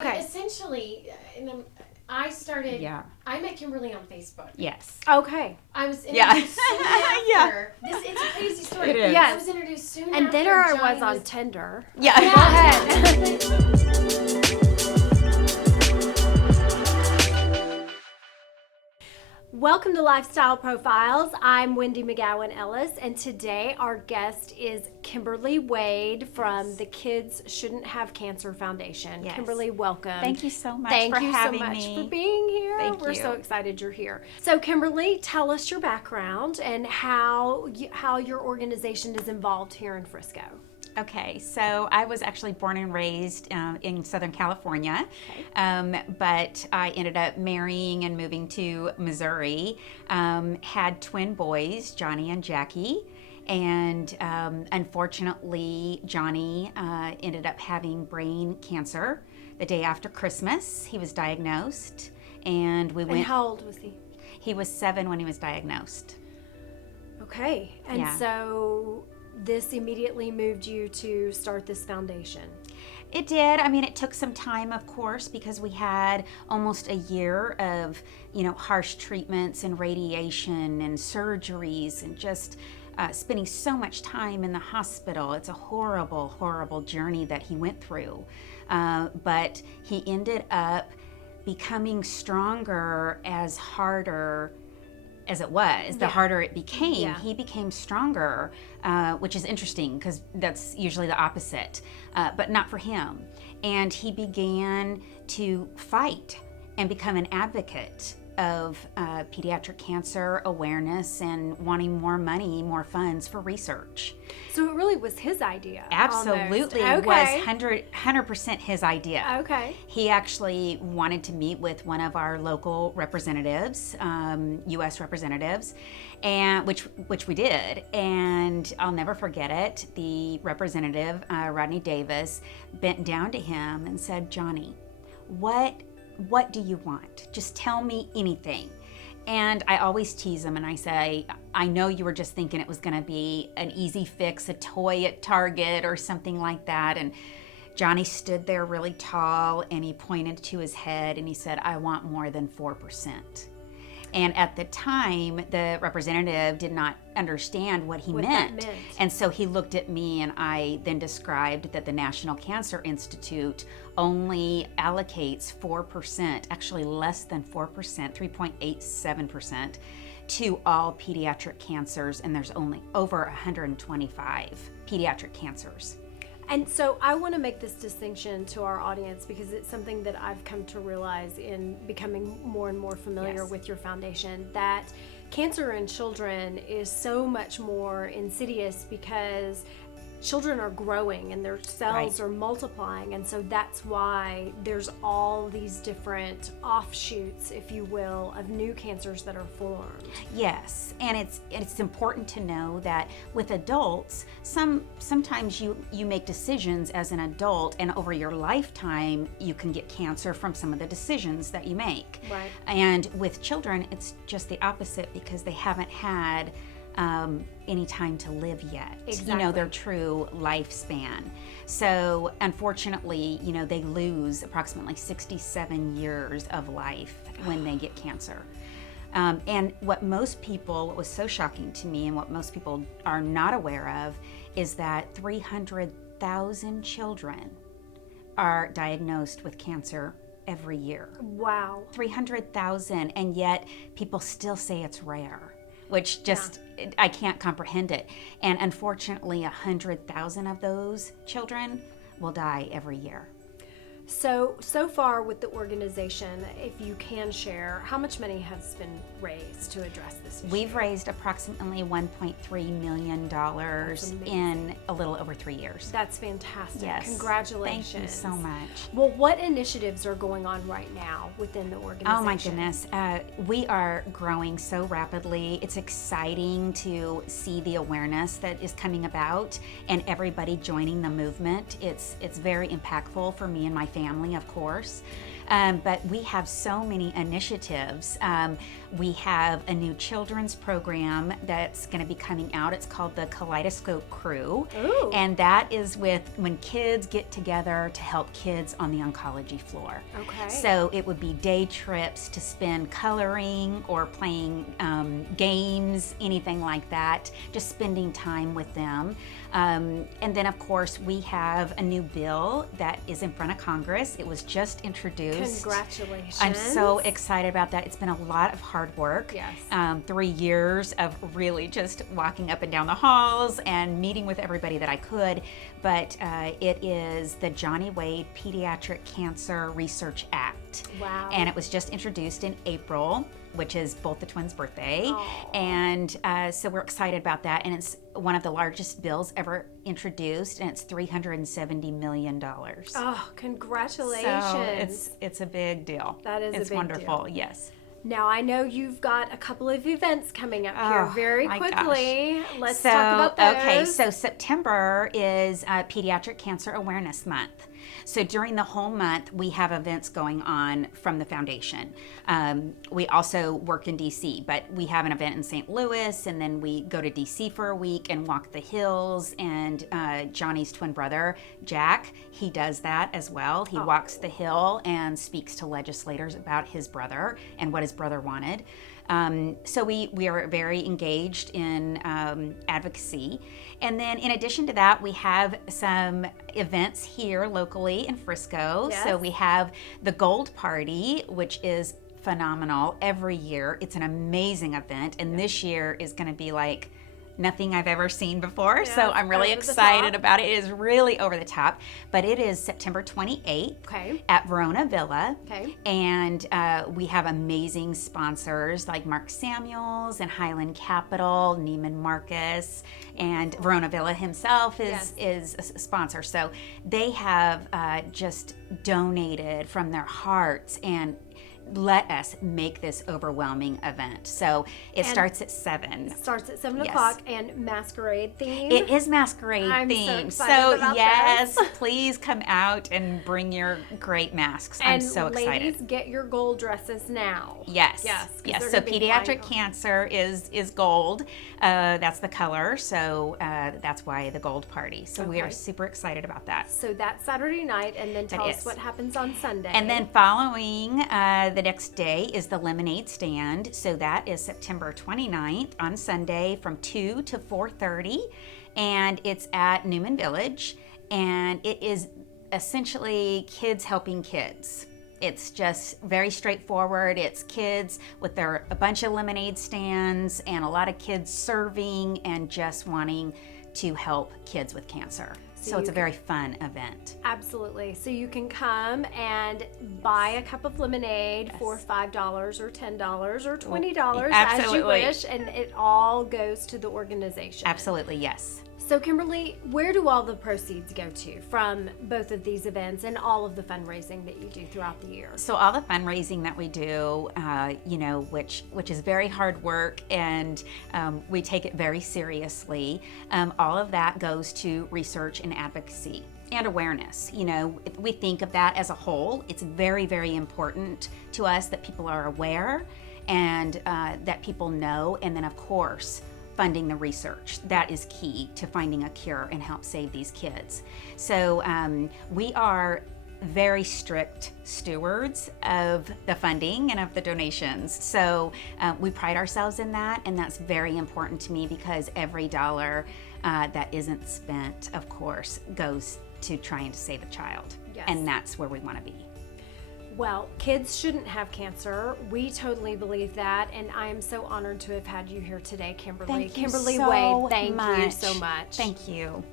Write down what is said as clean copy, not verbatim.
Okay. Essentially, I met Kimberly on Facebook. Yes. Okay. I was introduced soon after. Yeah. It's a crazy story. It is. Yes. I was introduced soon And after then I Johnny was on Tinder. Yeah. Go ahead. Welcome to Lifestyle Profiles. I'm Wendy McGowan Ellis, and today our guest is Kimberly Wade from the Kids Shouldn't Have Cancer Foundation. Yes. Kimberly, welcome. Thank you so much Thank for you having so much me. for being here. Thank We're you. so excited you're here. So, Kimberly, tell us your background and how your organization is involved here in Frisco. Okay, so I was actually born and raised in Southern California, but I ended up marrying and moving to Missouri. Had twin boys, Johnny and Jackie, and unfortunately, Johnny ended up having brain cancer the day after Christmas. He was diagnosed, and we went. And how old was he? He was 7 when he was diagnosed. Okay, and Yeah. so this immediately moved you to start this foundation. It did. I mean, it took some time, of course, because we had almost a year of, harsh treatments and radiation and surgeries and just spending so much time in the hospital. It's a horrible, horrible journey that he went through. But he ended up becoming stronger as harder as it was, the harder it became. Yeah. He became stronger, which is interesting because that's usually the opposite, but not for him. And he began to fight and become an advocate of pediatric cancer awareness and wanting more money, more funds for research. So it really was his idea. Absolutely, almost. was Okay. 100% his idea. Okay. He actually wanted to meet with one of our local representatives, U.S. representatives, and which we did. And I'll never forget it. The representative, Rodney Davis, bent down to him and said, "Johnny, what do you want? Just tell me anything." And I always tease him and I say, "I know you were just thinking it was going to be an easy fix, a toy at Target or something like that." And Johnny stood there really tall and he pointed to his head and he said, "I want more than 4%. And at the time, the representative did not understand what he What meant. that meant. And so he looked at me and I then described that the National Cancer Institute only allocates 4%, actually less than 4%, 3.87%, to all pediatric cancers, and there's only over 125 pediatric cancers. And so I want to make this distinction to our audience because it's something that I've come to realize in becoming more and more familiar Yes. with your foundation, that cancer in children is so much more insidious because children are growing and their cells Right. are multiplying, and so that's why there's all these different offshoots, if you will, of new cancers that are formed. Yes, and it's important to know that with adults, sometimes you make decisions as an adult, and over your lifetime you can get cancer from some of the decisions that you make. Right. And with children, it's just the opposite because they haven't had any time to live yet. Exactly. Their true lifespan. So unfortunately, they lose approximately 67 years of life when they get cancer. And what was so shocking to me and what most people are not aware of is that 300,000 children are diagnosed with cancer every year. Wow. 300,000, and yet people still say it's rare, which just, I can't comprehend it. And unfortunately, 100,000 of those children will die every year. So far with the organization, if you can share, how much money has been raised to address this issue? We've raised approximately $1.3 million in a little over 3 years. That's fantastic. Yes. Congratulations. Thank you so much. Well, what initiatives are going on right now within the organization? Oh my goodness. We are growing so rapidly. It's exciting to see the awareness that is coming about and everybody joining the movement. It's very impactful for me and my family. family, of course. But we have so many initiatives. We have a new children's program that's going to be coming out. It's called the Kaleidoscope Crew. Ooh. And that is with when kids get together to help kids on the oncology floor. Okay. So it would be day trips to spend coloring or playing games, anything like that, just spending time with them. And then, of course, we have a new bill that is in front of Congress. It was just introduced. Congratulations. I'm so excited about that. It's been a lot of hard work. Yes. 3 years of really just walking up and down the halls and meeting with everybody that I could. But it is the Johnny Wade Pediatric Cancer Research Act. Wow. And it was just introduced in April, which is both the twins' birthday. Aww. And so we're excited about that. And it's one of the largest bills ever introduced, and it's $370 million. Oh, congratulations. So it's a big deal. That is a it's big wonderful, deal. yes. Now, I know you've got a couple of events coming up here Oh, very my quickly. gosh. Let's So, talk about those. Okay, so September is Pediatric Cancer Awareness Month. So during the whole month, we have events going on from the foundation. We also work in DC, but we have an event in St. Louis, and then we go to DC for a week and walk the hills. And Johnny's twin brother, Jack, he does that as well. He walks the hill and speaks to legislators about his brother and what his brother wanted. So we are very engaged in advocacy. And then in addition to that, we have some events here locally in Frisco. Yes. So we have the Gold Party, which is phenomenal every year. It's an amazing event. And this year is going to be like nothing I've ever seen before. Yeah, so I'm really over the excited top. about it. It is really over the top. But it is September 28th Okay. at Verona Villa. Okay. And we have amazing sponsors like Mark Samuels and Highland Capital, Neiman Marcus, and Verona Villa himself is a sponsor. So they have just donated from their hearts and let us make this overwhelming event. So it starts at 7. It starts at 7 Yes. o'clock and masquerade theme. It is masquerade I'm so themed. excited about yes, this. please come out and bring your great masks. I'm And so excited. ladies, get your gold dresses now. Yes. Yes, 'cause Yes. they're So gonna be pediatric flying. cancer is gold. That's the color. So that's why the gold party. So we are Okay. super excited about that. So that's Saturday night, and then tell us is. what happens on Sunday. And then following the next day is the lemonade stand. So that is September 29th on Sunday from 2 to 4:30. And it's at Newman Village. And it is essentially kids helping kids. It's just very straightforward. It's kids with a bunch of lemonade stands and a lot of kids serving and just wanting to help kids with cancer. So it's a very fun event. Absolutely. So you can come and buy a cup of lemonade for $5 or $10 or $20 as you Absolutely. wish, and it all goes to the organization. Absolutely, yes. So Kimberly, where do all the proceeds go to from both of these events and all of the fundraising that you do throughout the year? So all the fundraising that we do, which is very hard work, and we take it very seriously. All of that goes to research and advocacy and awareness. You know, we think of that as a whole. It's very, very important to us that people are aware and that people know. And then, of course, funding the research. That is key to finding a cure and help save these kids. So we are very strict stewards of the funding and of the donations. So we pride ourselves in that, and that's very important to me because every dollar that isn't spent, of course, goes to trying to save a child. Yes. And that's where we want to be. Well, kids shouldn't have cancer. We totally believe that, and I am so honored to have had you here today, Kimberly. Thank you Kimberly so Wade, thank you much. so much. Thank you.